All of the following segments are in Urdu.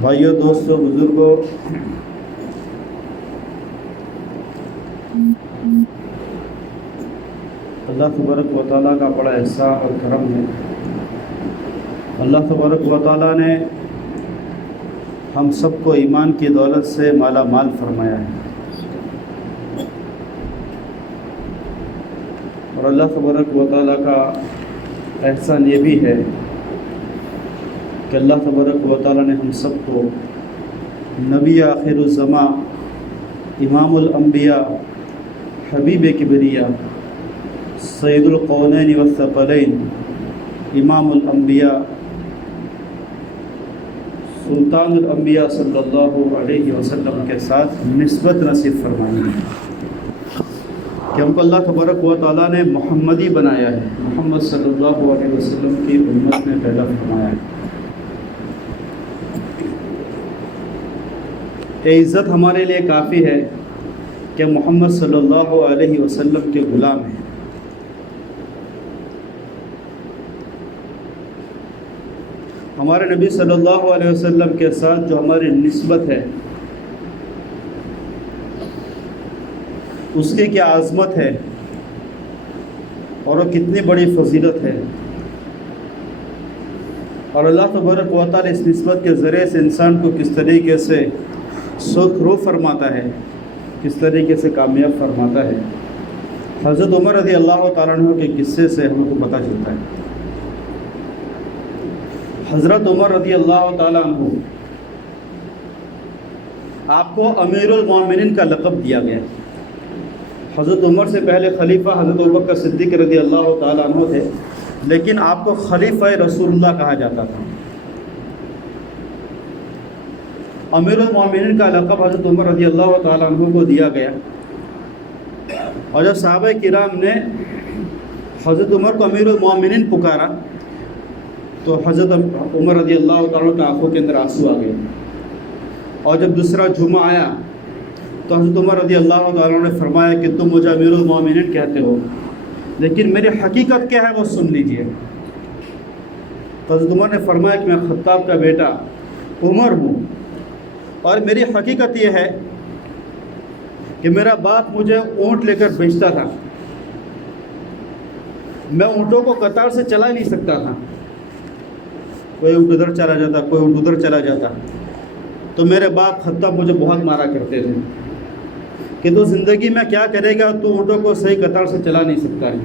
بھائیو دوستو بزرگوں، اللہ تبارک و تعالیٰ کا بڑا احسان اور کرم ہے۔ اللہ تبارک و تعالیٰ نے ہم سب کو ایمان کی دولت سے مالا مال فرمایا ہے، اور اللہ تبارک و تعالیٰ کا احسان یہ بھی ہے کہ اللہ تبارک و تعالیٰ نے ہم سب کو نبی آخر الزماں، امام الانبیاء، حبیب کبریہ، سید القونین والثقلین، امام الانبیاء، سلطان الانبیاء صلی اللہ علیہ وسلم کے ساتھ نسبت نصیب فرمائی ہے کہ ہم کو اللہ تبارک و تعالیٰ نے محمدی بنایا ہے، محمد صلی اللہ علیہ وسلم کی امت میں پیدا فرمایا ہے۔ یہ عزت ہمارے لیے کافی ہے کہ محمد صلی اللہ علیہ وسلم کے غلام ہیں۔ ہمارے نبی صلی اللہ علیہ وسلم کے ساتھ جو ہماری نسبت ہے، اس کی کیا عظمت ہے اور وہ کتنی بڑی فضیلت ہے، اور اللہ تبارک و تعالیٰ اس نسبت کے ذریعے سے انسان کو کس طریقے سے سرخرو فرماتا ہے، کس طریقے سے کامیاب فرماتا ہے۔ حضرت عمر رضی اللہ تعالیٰ عنہ کے قصے سے ہم کو پتہ چلتا ہے۔ حضرت عمر رضی اللہ تعالیٰ عنہ، آپ کو امیر المومنین کا لقب دیا گیا۔ حضرت عمر سے پہلے خلیفہ حضرت ابوبکر صدیق رضی اللہ تعالیٰ عنہ تھے، لیکن آپ کو خلیفہ رسول اللہ کہا جاتا تھا۔ امیر المومنین کا لقب حضرت عمر رضی اللہ تعالیٰ عنہ کو دیا گیا، اور جب صحابہ کرام نے حضرت عمر کو امیر المومنین پکارا تو حضرت عمر رضی اللہ تعالیٰ عنہ کی آنکھوں کے اندر آنسو آ گئے، اور جب دوسرا جمعہ آیا تو حضرت عمر رضی اللہ تعالیٰ عنہ نے فرمایا کہ تم مجھے امیر المومنین کہتے ہو، لیکن میری حقیقت کیا ہے وہ سن لیجئے۔ تو حضرت عمر نے فرمایا کہ میں خطاب کا بیٹا عمر ہوں، اور میری حقیقت یہ ہے کہ میرا باپ مجھے اونٹ لے کر بیچتا تھا، میں اونٹوں کو قطار سے چلا ہی نہیں سکتا تھا، کوئی اونٹ ادھر چلا جاتا، کوئی اونٹ ادھر چلا جاتا، تو میرے باپ خطاب مجھے بہت مارا کرتے تھے کہ تو زندگی میں کیا کرے گا، تو اونٹوں کو صحیح قطار سے چلا نہیں سکتا ہے۔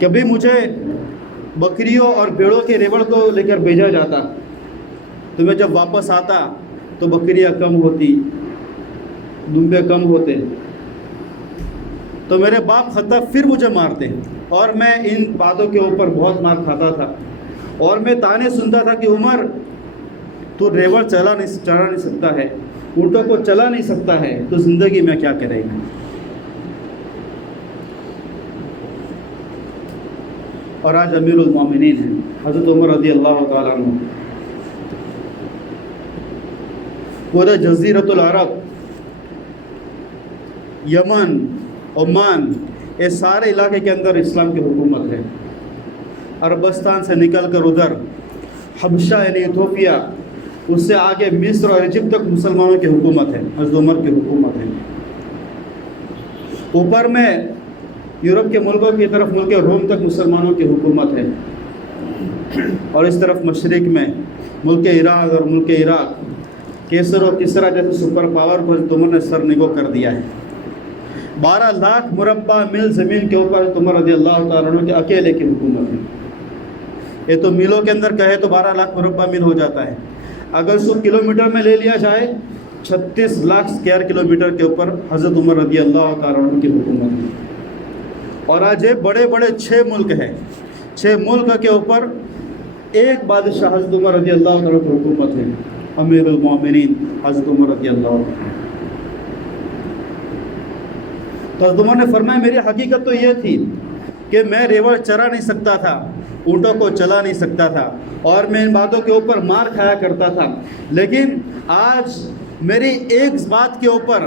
کبھی مجھے بکریوں اور بھیڑوں کے ریوڑ کو لے کر بھیجا جاتا، تو میں جب واپس آتا تو بکریاں کم ہوتی، دمبے کم ہوتے، تو میرے باپ خطاب پھر مجھے مارتے، اور میں ان باتوں کے اوپر بہت مار کھاتا تھا، اور میں تانے سنتا تھا کہ عمر تو ریوڑ چلا نہیں سکتا ہے، اونٹوں کو چلا نہیں سکتا ہے، تو زندگی میں کیا کرے گا۔ اور آج امیر المومنین ہیں حضرت عمر رضی اللہ تعالیٰ عنہ۔ پورے جزیرۃ العرب، یمن، عمان، یہ سارے علاقے کے اندر اسلام کی حکومت ہے۔ عربستان سے نکل کر ادھر حبشہ یعنی ایتھوپیا، اس سے آگے مصر اور ایجپٹ تک مسلمانوں کی حکومت ہے، حضرت عمر کی حکومت ہے۔ اوپر میں یورپ کے ملکوں کی طرف ملک روم تک مسلمانوں کی حکومت ہے، اور اس طرف مشرق میں ملک ایران اور ملک عراق، کیسر و کسرا جیسے سپر پاور کو حضرت عمر نے سر نگو کر دیا ہے۔ 12 لاکھ مربع میل زمین کے اوپر حضرت عمر رضی اللہ تعالیٰ عنہ کے اکیلے کی حکومت ہے۔ یہ تو میلوں کے اندر کہے تو 12 لاکھ مربع میل ہو جاتا ہے، اگر 100 کلومیٹر میں لے لیا جائے 36 لاکھ اسکوائر کلومیٹر کے اوپر حضرت عمر رضی اللہ تعالیٰ عنہ کی حکومت ہے۔ اور آج یہ بڑے بڑے 6 ملک ہیں، 6 ملک کے اوپر ایک بادشاہ حضرت عمر رضی اللہ تعالیٰ کی حکومت ہے، امیر المومنین حضرت عمر رضی اللہ عنہ۔ تو حضرت عمر نے فرمایا میری حقیقت تو یہ تھی کہ میں ریوڑ چرا نہیں سکتا تھا، اونٹوں کو چلا نہیں سکتا تھا، اور میں ان باتوں کے اوپر مار کھایا کرتا تھا، لیکن آج میری ایک بات کے اوپر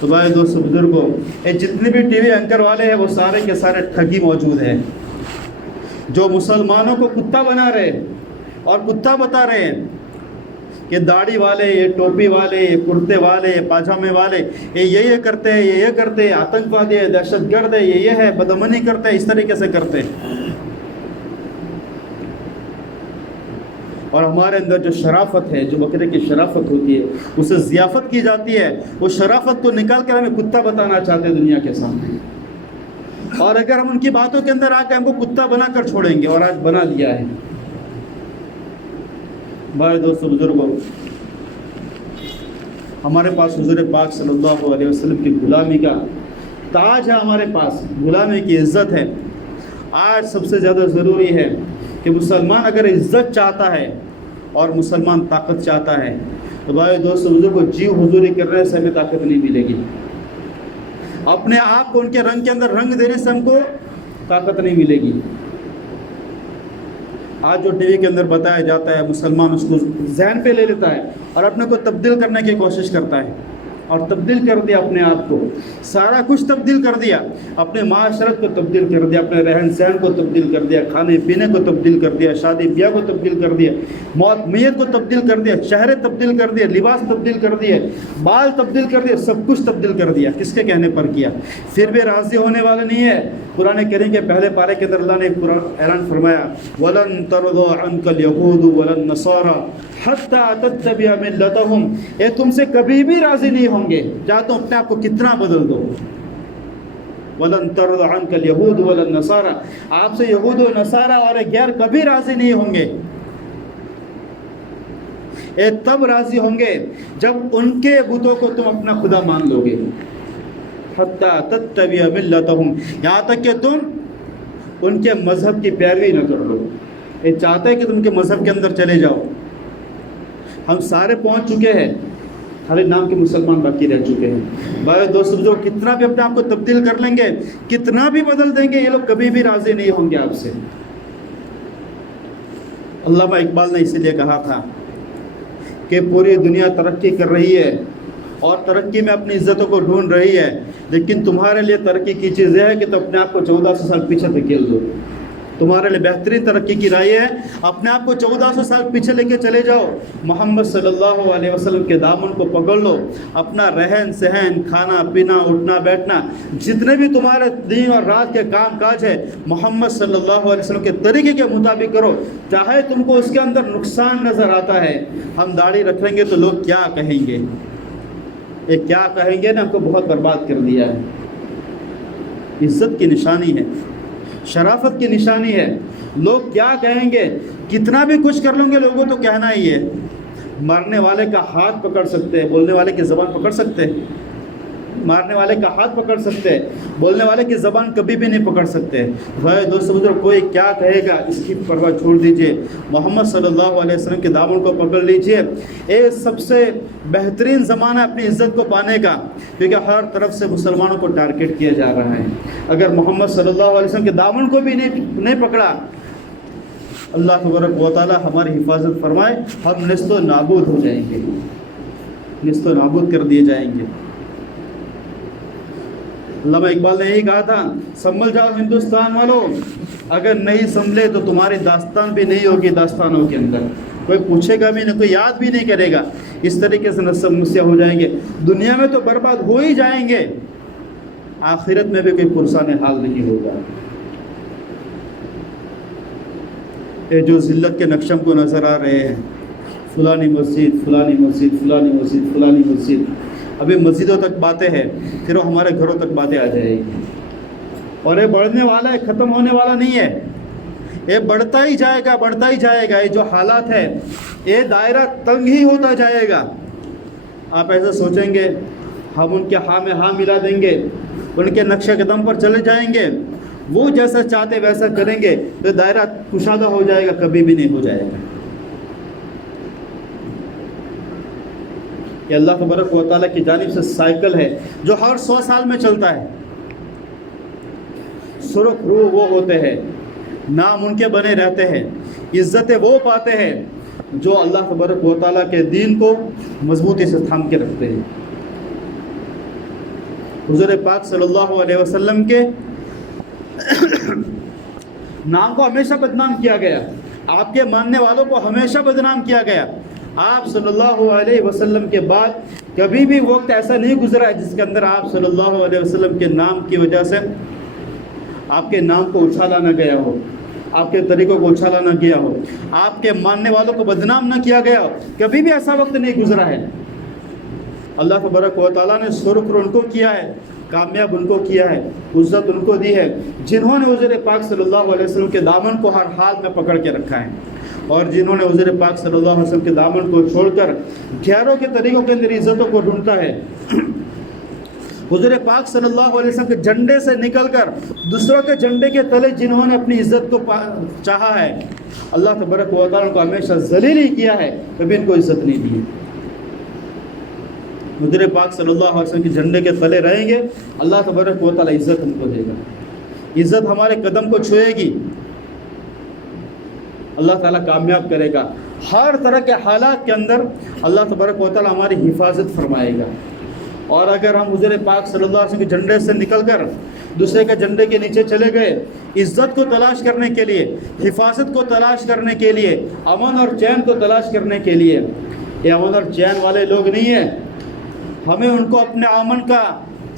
تو بھائی دوستوں بزرگوں، یہ جتنے بھی ٹی وی اینکر والے ہیں وہ سارے کے سارے ٹھگی موجود ہیں، جو مسلمانوں کو کتا بنا رہے اور کتا بتا رہے ہیں کہ داڑھی والے، یہ ٹوپی والے، یہ کرتے والے، یہ پاجامے والے، یہ کرتے ہیں، یہ کرتے ہیں، آتنکوادی ہے، دہشت گرد ہے، یہ ہے، بدامنی کرتے ہیں، اس طریقے سے کرتے ہیں۔ اور ہمارے اندر جو شرافت ہے، جو بکرے کی شرافت ہوتی ہے، اسے ضیافت کی جاتی ہے، وہ شرافت کو نکال کر ہمیں کتا بتانا چاہتے ہیں دنیا کے سامنے، اور اگر ہم ان کی باتوں کے اندر آ کے ہم کو کتا بنا کر چھوڑیں گے، اور آج بنا دیا ہے۔ بھائی دوستو بزرگوں، ہمارے پاس حضور پاک صلی اللہ علیہ وسلم کی غلامی کا تاج ہے، ہمارے پاس غلامی کی عزت ہے۔ آج سب سے زیادہ ضروری ہے کہ مسلمان اگر عزت چاہتا ہے اور مسلمان طاقت چاہتا ہے تو بھائی دوستو بزرگوں، جی حضوری کرنے سے ہمیں طاقت نہیں ملے گی، اپنے آپ کو ان کے رنگ کے اندر رنگ دینے سے ہم کو طاقت نہیں ملے گی۔ آج جو ٹی وی کے اندر بتایا جاتا ہے، مسلمان اس کو ذہن پہ لے لیتا ہے اور اپنے کو تبدیل کرنے کی کوشش کرتا ہے، اور تبدیل کر دیا اپنے آپ کو، سارا کچھ تبدیل کر دیا، اپنے معاشرت کو تبدیل کر دیا، اپنے رہن سہن کو تبدیل کر دیا، کھانے پینے کو تبدیل کر دیا، شادی بیاہ کو تبدیل کر دیا، موت میت کو تبدیل کر دیا، چہرے تبدیل کر دیا، لباس تبدیل کر دیا، بال تبدیل کر دیا، سب کچھ تبدیل کر دیا۔ کس کے کہنے پر کیا؟ پھر بھی راضی ہونے والا نہیں ہے۔ قرآن کریم کے پہلے پارے کے اندر اللہ نے اعلان فرمایا، وَلَن تَرْضَىٰ عَنْكَ الْيَهُودُ وَلَا النَّصَارَىٰ حَتَّىٰ تَتَّبِعَ مِلَّتَهُمْ، یہ تم سے کبھی بھی راضی نہیں ہوں گے، چاہے تم اپنے آپ کو کتنا بدل دو۔ وَلَن تَرْضَىٰ عَنْكَ الْيَهُودُ وَلَا النَّصَارَىٰ، آپ سے یہود و نصارہ اور غیر کبھی راضی نہیں ہوں گے۔ یہ تب راضی ہوں گے جب ان کے بتوں کو تم اپنا خدا مان لو گے۔ حَتَّىٰ تَتَّبِعَ مِلَّتَهُمْ، یہاں تک کہ تم ان کے مذہب کی پیروی نہ کر لو۔ یہ چاہتے ہیں کہ تم کے مذہب کے اندر چلے جاؤ۔ ہم سارے پہنچ چکے ہیں، خالی نام کے مسلمان باقی رہ چکے ہیں۔ بھائی دوستو جو کتنا بھی اپنے آپ کو تبدیل کر لیں گے، کتنا بھی بدل دیں گے، یہ لوگ کبھی بھی راضی نہیں ہوں گے آپ سے۔ علامہ اقبال نے اسی لیے کہا تھا کہ پوری دنیا ترقی کر رہی ہے اور ترقی میں اپنی عزتوں کو ڈھونڈ رہی ہے، لیکن تمہارے لیے ترقی کی چیز یہ ہے کہ تم اپنے آپ کو 1400 سال پیچھے دھکیل دو۔ تمہارے لیے بہترین ترقی کی رائے ہے اپنے آپ کو 1400 سال پیچھے لے کے چلے جاؤ، محمد صلی اللہ علیہ وسلم کے دامن کو پکڑ لو، اپنا رہن سہن، کھانا پینا، اٹھنا بیٹھنا، جتنے بھی تمہارے دن اور رات کے کام کاج ہے، محمد صلی اللہ علیہ وسلم کے طریقے کے مطابق کرو۔ چاہے تم کو اس کے اندر نقصان نظر آتا ہے، ہم داڑھی رکھیں گے تو لوگ کیا کہیں گے، یہ کیا کہیں گے نے ہم کو بہت برباد کر دیا ہے۔ عزت کی نشانی ہے، شرافت کی نشانی ہے، لوگ کیا کہیں گے، کتنا بھی کچھ کر لیں گے لوگوں تو کہنا ہی ہے۔ مارنے والے کا ہاتھ پکڑ سکتے ہیں، بولنے والے کی زبان پکڑ سکتے ہیں؟ مارنے والے کا ہاتھ پکڑ سکتے ہیں، بولنے والے کی زبان کبھی بھی نہیں پکڑ سکتے۔ بھائی دوستو بزرگ، کوئی کیا کہے گا اس کی پرواہ چھوڑ دیجئے، محمد صلی اللہ علیہ وسلم کے دامن کو پکڑ لیجئے۔ یہ سب سے بہترین زمانہ اپنی عزت کو پانے کا، کیونکہ ہر طرف سے مسلمانوں کو ٹارگٹ کیا جا رہا ہے۔ اگر محمد صلی اللہ علیہ وسلم کے دامن کو بھی نہیں پکڑا، اللہ تبارک و تعالی ہماری حفاظت فرمائے، ہم نیست و نابود ہو جائیں گے، نیست و نابود کر دیے جائیں گے۔ علامہ اقبال نے یہی کہا تھا، سنبھل جاؤ ہندوستان والوں، اگر نہیں سنبھلے تو تمہاری داستان بھی نہیں ہوگی داستانوں کے اندر، کوئی پوچھے گا بھی نہیں، کوئی یاد بھی نہیں کرے گا۔ اس طریقے سے نسب مسیح ہو جائیں گے، دنیا میں تو برباد ہو ہی جائیں گے، آخرت میں بھی کوئی پرسان حال نہیں ہوگا۔ یہ جو ذلت کے نقشم کو نظر آ رہے ہیں، فلانی مسجد، فلانی مسجد، فلانی مسجد، فلانی مسجد، ابھی مسجدوں تک باتیں ہیں، پھر وہ ہمارے گھروں تک باتیں آ جائے گی، اور یہ بڑھنے والا ہے، ختم ہونے والا نہیں ہے، یہ بڑھتا ہی جائے گا، بڑھتا ہی جائے گا۔ یہ جو حالات ہے، یہ دائرہ تنگ ہی ہوتا جائے گا۔ آپ ایسے سوچیں گے ہم ان کے ہاں میں ہاں ملا دیں گے، ان کے نقش قدم پر چلے جائیں گے، وہ جیسا چاہتے ویسا کریں گے، تو دائرہ کشادہ ہو جائے گا، کبھی بھی نہیں ہو جائے گا۔ یہ اللہ تبارک و تعالیٰ کی جانب سے سائیکل ہے جو ہر 100 سال میں چلتا ہے۔ سرخ روح وہ ہوتے ہیں، نام ان کے بنے رہتے ہیں، عزتیں وہ پاتے ہیں جو اللہ تبارک و تعالیٰ کے دین کو مضبوطی سے تھام کے رکھتے ہیں۔ حضور پاک صلی اللہ علیہ وسلم کے نام کو ہمیشہ بدنام کیا گیا، آپ کے ماننے والوں کو ہمیشہ بدنام کیا گیا۔ آپ صلی اللہ علیہ وسلم کے بعد کبھی بھی وقت ایسا نہیں گزرا ہے جس کے اندر آپ صلی اللہ علیہ وسلم کے نام کی وجہ سے آپ کے نام کو اچھالا نہ گیا ہو، آپ کے طریقوں کو اچھالا نہ گیا ہو، آپ کے ماننے والوں کو بدنام نہ کیا گیا ہو۔ کبھی بھی ایسا وقت نہیں گزرا ہے۔ اللہ تبارک و تعالیٰ نے سرخر ان کو کیا ہے، کامیاب ان کو کیا ہے، عزت ان کو دی ہے جنہوں نے حضور پاک صلی اللہ علیہ وسلم کے دامن کو ہر حال میں پکڑ کے رکھا ہے، اور جنہوں نے حضور پاک صلی اللہ علیہ وسلم کے دامن کو چھوڑ کر غیروں کے طریقوں کے اندر عزتوں کو ڈھونڈتا ہے۔ حضور پاک صلی اللہ علیہ وسلم کے جھنڈے سے نکل کر دوسروں کے جھنڈے کے تلے جنہوں نے اپنی عزت کو چاہا ہے، اللہ تبارک و تعالیٰ کو ہمیشہ ذلیل ہی کیا ہے، کبھی ان کو عزت نہیں دی۔ حضور پاک صلی اللہ علیہ وسلم کے جھنڈے کے تلے رہیں گے، اللہ تبارک و تعالیٰ عزت ہم کو دے گا، عزت ہمارے قدم کو چھوئے گی، اللہ تعالیٰ کامیاب کرے گا۔ ہر طرح کے حالات کے اندر اللہ تبارک و تعالیٰ ہماری حفاظت فرمائے گا۔ اور اگر ہم حضور پاک صلی اللہ علیہ وسلم کے جھنڈے سے نکل کر دوسرے کے جھنڈے کے نیچے چلے گئے، عزت کو تلاش کرنے کے لیے، حفاظت کو تلاش کرنے کے لیے، امن اور چین کو تلاش کرنے کے لیے، یہ امن اور چین والے لوگ نہیں ہیں۔ ہمیں ان کو اپنے امن کا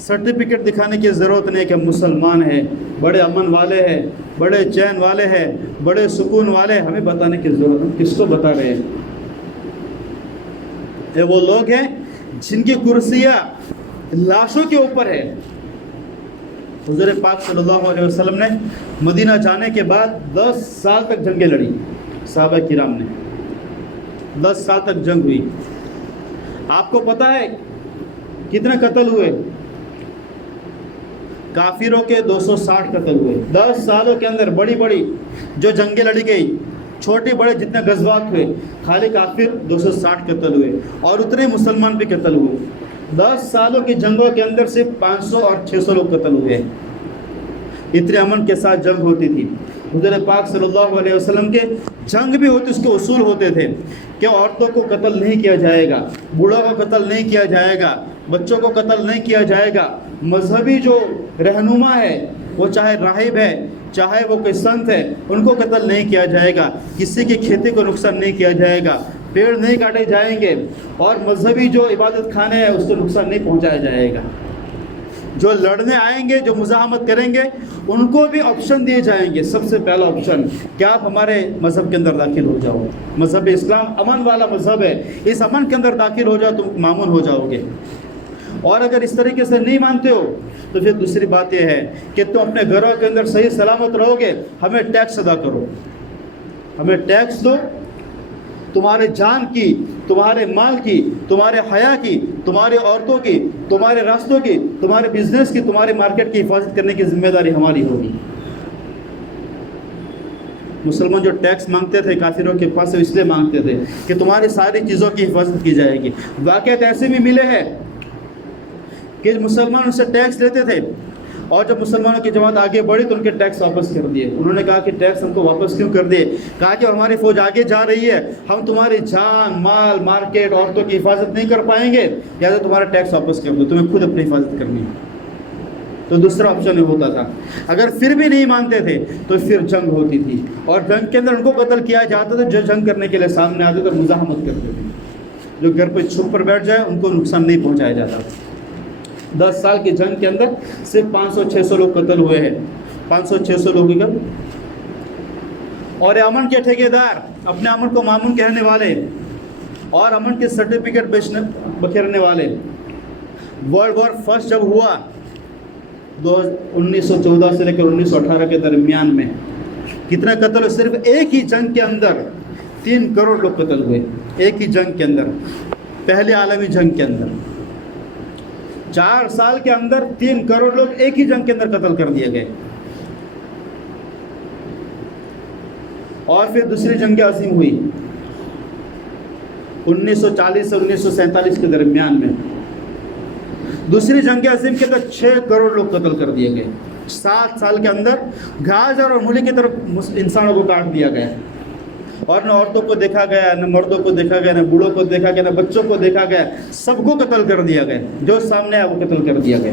سرٹیفکیٹ دکھانے کی ضرورت نہیں کہ مسلمان ہیں، بڑے امن والے ہیں، بڑے چین والے ہیں، بڑے سکون والے ہیں، ہمیں بتانے کی ضرورت ہے۔ کس کو بتا رہے ہیں؟ یہ وہ لوگ ہیں جن کی کرسیاں لاشوں کے اوپر ہے۔ حضور پاک صلی اللہ علیہ وسلم نے مدینہ جانے کے بعد 10 سال تک جنگیں لڑی، صحابہ کرام نے 10 سال تک جنگ ہوئی۔ آپ کو پتہ ہے کتنے قتل ہوئے؟ کافروں کے 260 قتل ہوئے 10 سالوں کے اندر۔ بڑی بڑی جو جنگیں لڑی گئی، چھوٹے بڑے جتنے غزوات ہوئے، خالی کافر 260 قتل ہوئے، اور اتنے مسلمان بھی قتل ہوئے۔ 10 سالوں کی جنگوں کے اندر صرف 500 اور 600 لوگ قتل ہوئے۔ اتنے امن کے ساتھ جنگ ہوتی تھی۔ حضور پاک صلی اللہ علیہ وسلم کے جنگ بھی ہوتی، اس کے اصول ہوتے تھے کہ عورتوں کو قتل نہیں کیا جائے گا، بوڑھوں کو قتل نہیں کیا جائے گا، بچوں کو قتل نہیں کیا جائے گا، مذہبی جو رہنما ہے، وہ چاہے راہب ہے، چاہے وہ کوئی سنت ہے، ان کو قتل نہیں کیا جائے گا، کسی کی کھیتی کو نقصان نہیں کیا جائے گا، پیڑ نہیں کاٹے جائیں گے، اور مذہبی جو عبادت خانے ہیں اس کو نقصان نہیں پہنچایا جائے گا۔ جو لڑنے آئیں گے، جو مزاحمت کریں گے، ان کو بھی آپشن دیے جائیں گے۔ سب سے پہلا آپشن کہ آپ ہمارے مذہب کے اندر داخل ہو جاؤ۔ مذہب اسلام امن والا مذہب ہے، اس امن کے اندر داخل ہو جاؤ، تم مامون ہو جاؤ گے۔ اور اگر اس طریقے سے نہیں مانتے ہو تو پھر دوسری بات یہ ہے کہ تم اپنے گھروں کے اندر صحیح سلامت رہو گے، ہمیں ٹیکس ادا کرو، ہمیں ٹیکس دو، تمہارے جان کی، تمہارے مال کی، تمہارے حیا کی، تمہاری عورتوں کی، تمہارے راستوں کی، تمہارے بزنس کی، تمہارے مارکیٹ کی حفاظت کرنے کی ذمہ داری ہماری ہوگی۔ مسلمان جو ٹیکس مانگتے تھے کافروں کے پاس اس لیے مانگتے تھے کہ تمہاری ساری چیزوں کی حفاظت کی جائے گی۔ واقعات ایسے بھی ملے ہیں کہ مسلمان ان سے ٹیکس لیتے تھے، اور جب مسلمانوں کی جماعت آگے بڑھی تو ان کے ٹیکس واپس کر دیے۔ انہوں نے کہا کہ ٹیکس ہم کو واپس کیوں کر دیے؟ کہا کہ ہماری فوج آگے جا رہی ہے، ہم تمہاری جان، مال، مارکیٹ، عورتوں کی حفاظت نہیں کر پائیں گے، لہٰذا تمہارا ٹیکس واپس کر دو، تمہیں خود اپنی حفاظت کرنی ہے۔ تو دوسرا آپشن یہ ہوتا تھا۔ اگر پھر بھی نہیں مانتے تھے تو پھر جنگ ہوتی تھی، اور جنگ کے اندر ان کو قتل کیا جاتا تھا جو جنگ کرنے کے لیے سامنے آتے تھے، مزاحمت کرتے تھے۔ جو گھر پہ چھپ کر بیٹھ جائے ان کو نقصان نہیں پہنچایا جاتا۔ 10 سال کی جنگ کے اندر صرف 500-600 لوگ قتل ہوئے ہیں، 500-600 لوگ کا۔ اور امن کے ٹھیکیدار، اپنے امن کو مامون کہنے والے اور امن کے سرٹیفکیٹ بکھیرنے والے، ورلڈ وار فرسٹ جب ہوا 1914 سے لے کر 1918 کے درمیان میں کتنے قتل ہوئے؟ صرف ایک ہی جنگ کے اندر 3 کروڑ لوگ قتل ہوئے، ایک ہی جنگ کے اندر، پہلے عالمی جنگ کے اندر۔ 4 سال کے اندر 3 کروڑ لوگ ایک ہی جنگ کے اندر قتل کر دیے گئے۔ اور پھر دوسری جنگ عظیم ہوئی 1940 سے 1947 کے درمیان میں۔ دوسری جنگ عظیم کے اندر 6 کروڑ لوگ قتل کر دیے گئے۔ 7 سال کے اندر گھاس اور انگلی کی طرف انسانوں کو کاٹ دیا گیا، اور نہ عورتوں کو دیکھا گیا، نہ مردوں کو دیکھا گیا، نہ بوڑھوں کو دیکھا گیا، نہ بچوں کو دیکھا گیا، سب کو قتل کر دیا گیا، جو سامنے آیا وہ قتل کر دیا گیا۔